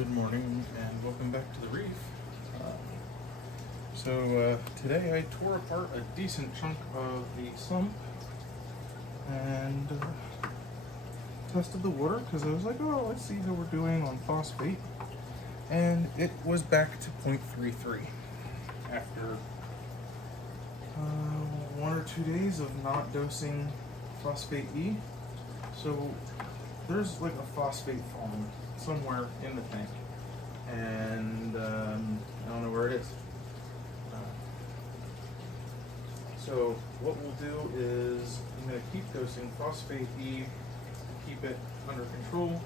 Good morning and welcome back to the reef. Today I tore apart a decent chunk of the sump and tested the water because I was like, oh, let's see how we're doing on phosphate. And it was back to 0.33 after 1 or 2 days of not dosing phosphate E. So there's like a phosphate farm somewhere in the tank, and I don't know where it is. So what we'll do is I'm going to keep dosing phosphate E, keep it under control.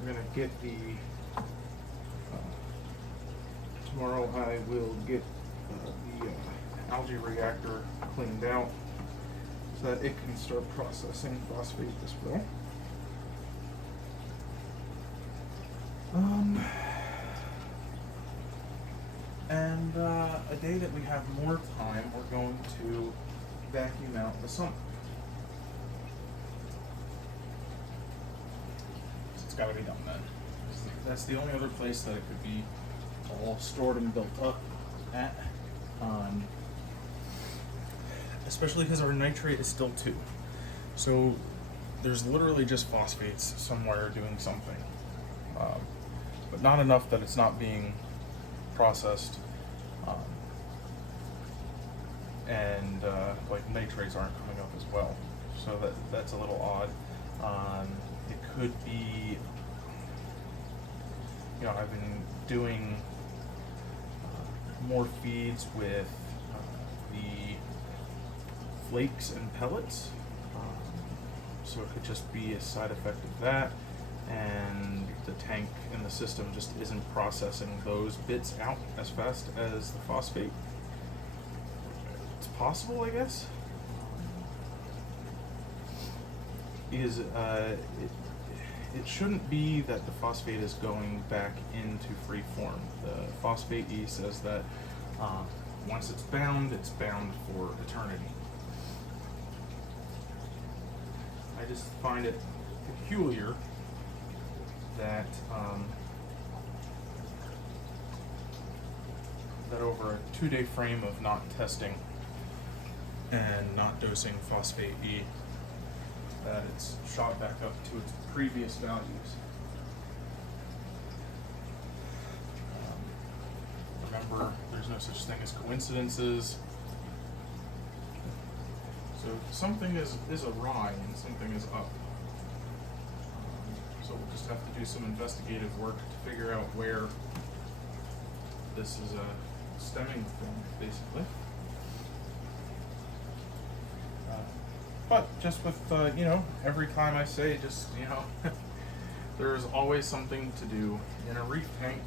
We're going to get the tomorrow I will get the algae reactor cleaned out so that it can start processing phosphate as well. And a day that we have more time, we're going to vacuum out the sump. It's got to be done then. That's the only other place that it could be all stored and built up at. Especially because our nitrate is still 2. So there's literally just phosphates somewhere doing something. But not enough that it's not being processed, and like nitrates aren't coming up as well, so that's a little odd. It could be, I've been doing more feeds with the flakes and pellets, so it could just be a side effect of that, and the tank in the system just isn't processing those bits out as fast as the phosphate. It's possible, I guess, because it shouldn't be that the phosphate is going back into free form. The phosphate E says that once it's bound for eternity. I just find it peculiar that that over a 2-day frame of not testing and not dosing phosphate E, that it's shot back up to its previous values. Remember, there's no such thing as coincidences. So something is awry and something is up. So we'll just have to do some investigative work to figure out where this is stemming from, basically. But just with, every time I say just, there's always something to do. In a reef tank,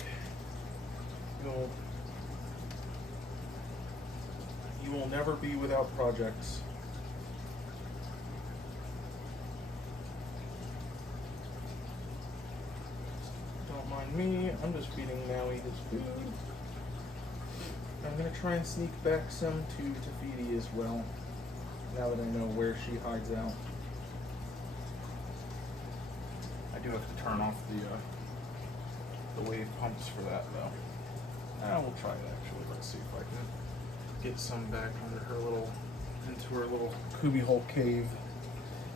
you will never be without projects. Don't mind me, I'm just feeding Maui his food. I'm going to try and sneak back some to Tafiti as well, now that I know where she hides out. I do have to turn off the wave pumps for that, though. We'll try it, actually. Let's see if I can get some back into her little cubbyhole cave.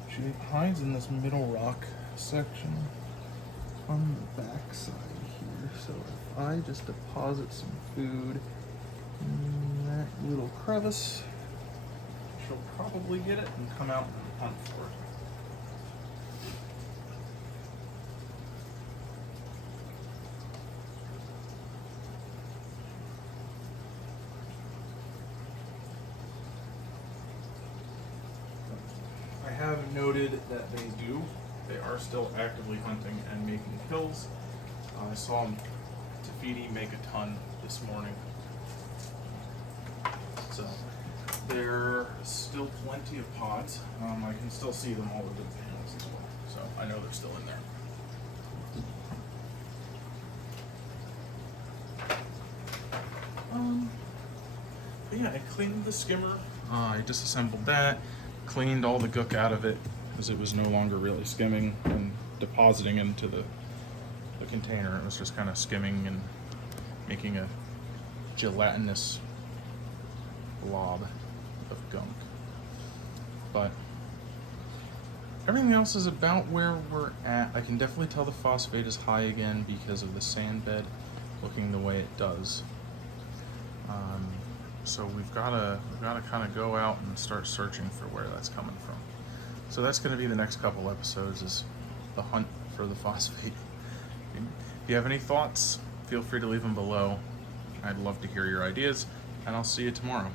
She hides in this middle rock section on the back side here. So if I just deposit some food in that little crevice, she'll probably get it and come out and hunt for it. I have noted that they are still actively hunting and making kills. I saw Tafiti make a ton this morning. So there's still plenty of pods. I can still see them all over the panels as well. So I know they're still in there. But yeah, I cleaned the skimmer. I disassembled that, cleaned all the gook out of it because it was no longer really skimming and depositing into the container. It was just kind of skimming and making a gelatinous blob of gunk. But everything else is about where we're at. I can definitely tell the phosphate is high again because of the sand bed looking the way it does. So we've got to kind of go out and start searching for where that's coming from. So that's going to be the next couple episodes, is the hunt for the phosphate. If you have any thoughts, feel free to leave them below. I'd love to hear your ideas, and I'll see you tomorrow.